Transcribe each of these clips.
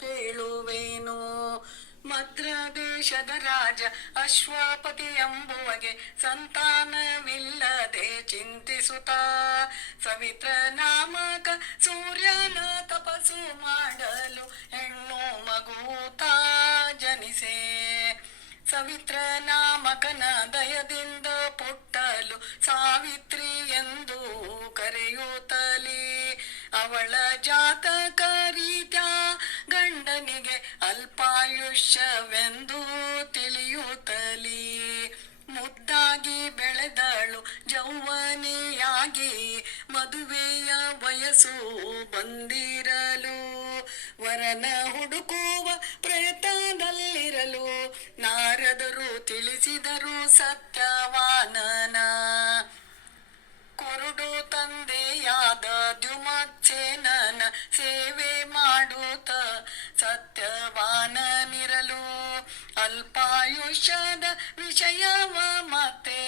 ಪೇಳುವೇನು ಮದ್ರ ದೇಶದ ರಾಜ ಅಶ್ವಪತಿ ಎಂಬುವಗೆ ಸಂತಾನವಿಲ್ಲದೆ ಚಿಂತಿಸುತ್ತ ಸವಿತ್ರ ನಾಮಕ ಸೂರ್ಯನ ತಪಸ್ಸು ಮಾಡಲು ಹೆಣ್ಣು ಮಗೂತ ಜನಿಸೆ. ಸವಿತ್ರ ನಾಮಕನ ದಯದಿಂದ ಪುಟ್ಟಲು ಸಾವಿತ್ರಿ ಎಂದು ಕರೆಯುತ್ತಲೇ ಅವಳ ಜಾತಕ ರೀತ್ಯ ಗಂಡನಿಗೆ ಅಲ್ಪಾಯುಷ್ಯವೆಂದು ತಿಳಿಯುತ್ತಲೇ ಮುದ್ದಾಗಿ ಬೆಳೆದಳು ಜೌವನಿಯಾಗಿ ಮದುವೆಯ ವಯಸ್ಸು ಬಂದಿರಲು ವರನ ಹುಡುಕುವ ಪ್ರಯತ್ನದಲ್ಲಿರಲು ನಾರದರು ತಿಳಿಸಿದರು ಸತ್ಯವಾನನ. ಕುರುಡು ತಂದೆಯಾದ ದ್ಯುಮತ್ಸೇನನ ಸೇವೆ ಮಾಡುತ್ತ ಸತ್ಯವಾನನಿರಲು ಅಲ್ಪಾಯುಷ್ಯದ ವಿಷಯವ ಮತ್ತೆ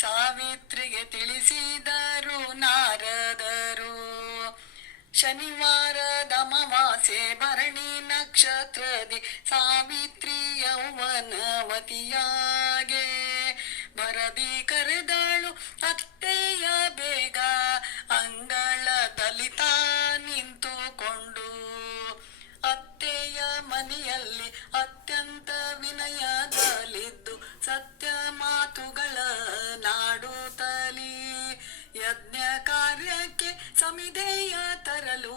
ಸಾವಿತ್ರಿಗೆ ತಿಳಿಸಿದರು ನಾರದರು. ಶನಿವಾರದ ಅಮಾವಾಸ್ಯೆ ಭರಣಿ ನಕ್ಷತ್ರದಿ ಸಾವಿತ್ರಿ ಯೌವನವತಿಯಾಗೆ ಭರದಿ ಕರೆದಳು ಅತ್ತೆಯ ಬೇಗ ಅಂಗಳದಲ್ಲಿ ನಿಂತುಕೊಂಡು. ಅತ್ತೆಯ ಮನೆಯಲ್ಲಿ ಅತ್ಯಂತ ವಿನಯದಲ್ಲಿದ್ದು ಸತ್ಯ ಮಾತುಗಳ ನಾಡುತ್ತಲೇ ಯಜ್ಞ ಕಾರ್ಯಕ್ಕೆ ಸಮಿಧೆಯ ತರಲು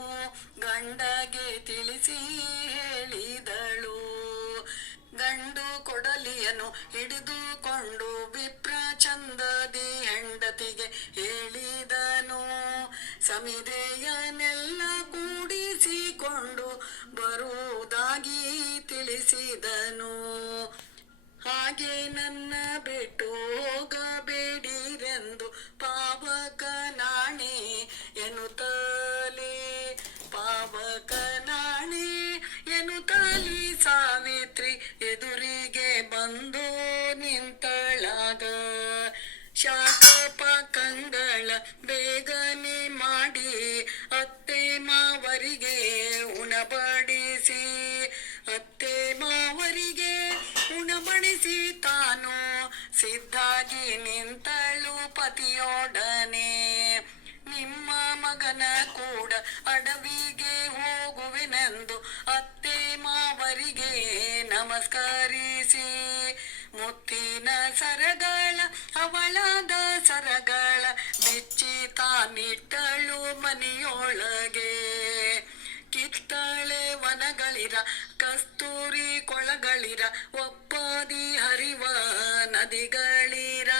ಗಂಡಗೆ ತಿಳಿಸಿ ಹೇಳಿದಳು. ಗಂಡು ಕೊಡಲಿಯನ್ನು ಹಿಡಿದುಕೊಂಡು ವಿಪ್ರ ಚಂದದಿ ಹೆಂಡತಿಗೆ ಹೇಳಿದನು. ಸಮಿಧೆಯನ್ನೆಲ್ಲ ಕೂಡಿಸಿಕೊಂಡು ಬರುವುದಾಗಿ ತಿಳಿಸಿದನು. ಹಾಗೆ ನನ್ನ ಬಿಟ್ಟು ಹೋಗಬೇಡಿರೆಂದು ಪಾವಕ ನಾಣೆ ಎನ್ನುತ್ತಲೇ ಪಾವಕ ನಾಣೆ ಎನ್ನುತ್ತಲೇ ಸಾವಿತ್ರಿ ಎದುರಿಗೆ ಬಂದು ನಿಂತಳಾಗ ಶಾಖಪಾಕಂಗಳ ಬೇಗನೆ ಮಾಡಿ ಅತ್ತೆ ಮಾವರಿಗೆ ಉಣಬಡಿಸಿ ಅತ್ತೆ ಮಾವರಿಗೆ ಉಣಬಡಿಸಿ ತಾನು ಸಿದ್ಧಾಗಿ ನಿಂತಳು ಪತಿಯೊಡನೆ. ನಿಮ್ಮ ಮಗನ ಕೂಡ ಅಡವಿಗೆ ಹೋಗುವೆನೆಂದು ಅತ್ತೆ ಮಾವರಿಗೆ ನಮಸ್ಕರಿಸಿ ಮುತ್ತಿನ ಸರಗಳ ಅವಳಾದ ಸರಗಳ ಬಿಚ್ಚಿ ತಾನಿಟ್ಟಳು ಮನೆಯೊಳಗೆ. ಕಿತ್ತಳೆ ವನಗಳಿರ ಕಸ್ತೂರಿ ಕೊಳಗಳಿರ ಒಪ್ಪದಿ ಹರಿವ ನದಿಗಳಿರ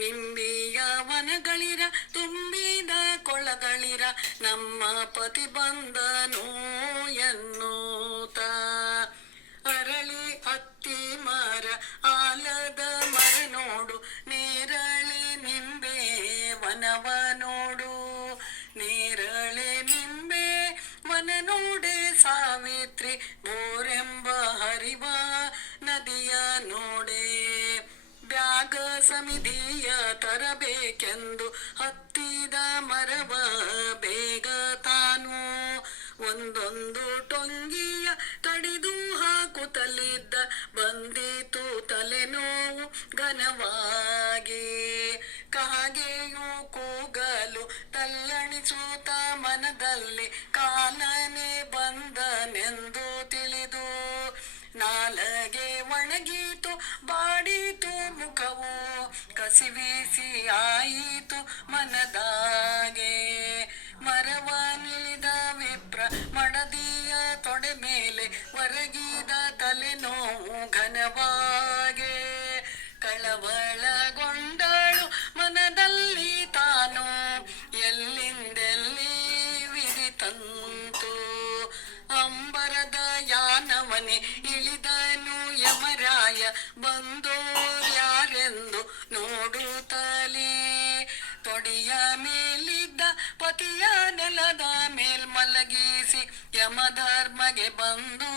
ನಿಂಬಿಯ ವನಗಳಿರ ತುಂಬಿದ ಕೊಳಗಳಿರ ನಮ್ಮ ಪತಿ ಬಂದನು ಎನ್ನುತ್ತ ಅರಳಿ ಹತ್ತಿ ಮರ ಆಲದ ಮರ ನೋಡು ನೇರಳೆ ನಿಂಬೆ ವನವ ನೋಡು ನೇರಳೆ ನಿಂಬೆ ವನ ನೋಡೆ ಸಾವಿತ್ರಿ ಬೋರೆಂಬ ಹರಿವ ನದಿಯ ನೋಡೆ. ಬ್ಯಾಗ ಸಮಿಧಿಯ ತರಬೇಕೆಂದು ಹತ್ತಿದ ಮರವ ಬೇಗ ತಾನು ಒಂದೊಂದು ಟೊಂಗಿಯ ಕಡಿದು ಹಾಕುತ್ತಲಿದ್ದ ಬಂದಿತು ತಲೆನೋವು ಘನವಾಗಿ. ಕಾಗೆಯು ಕೂಗಲು ತಲ್ಲಣಿಸುತ್ತ ಮನದಲ್ಲಿ ಕಾಲನೆ ಬಂದನೆಂದು ತಿಳಿದು ನಾಲಗೆ ಒಣಗಿತು ಬಾಡಿತು ಮುಖವು ಕಸಿವಿಸಿ ಆಯಿತು ಮನದಾಗೆ. ಮರವ ನಿಳಿದ ವಿಪ್ರ ಮಡದಿಯ ತೊಡೆ ಮೇಲೆ ಒರಗಿದ ತಲೆನೋವು ಘನವಾಗೆ. ಕಳವಳಗೊಂಡಳು ಮನದಲ್ಲಿ ತಾನು ಎಲ್ಲಿಂದೆಲ್ಲಿ ವಿಧಿ ತಂತು. ಅಂಬರದ ಯಾನವನೇ ಇಳಿದನು ಯಮರಾಯ ಬಂದೋರ್ಯಾರೆಂದು ನೋಡುತ್ತಲೇ ತೊಡಿಯ ಮೇಲಿದ್ದ ಪತಿಯ ನೆಲದ ಮೇಲ್ಮಲಗಿಸಿ ಯಮಧರ್ಮಗೆ ಬಂದು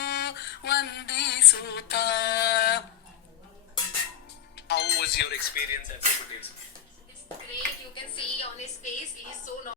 ವಂದಿಸುತ್ತ. How was your experience as a producer? It's great. You can see on his face, he is so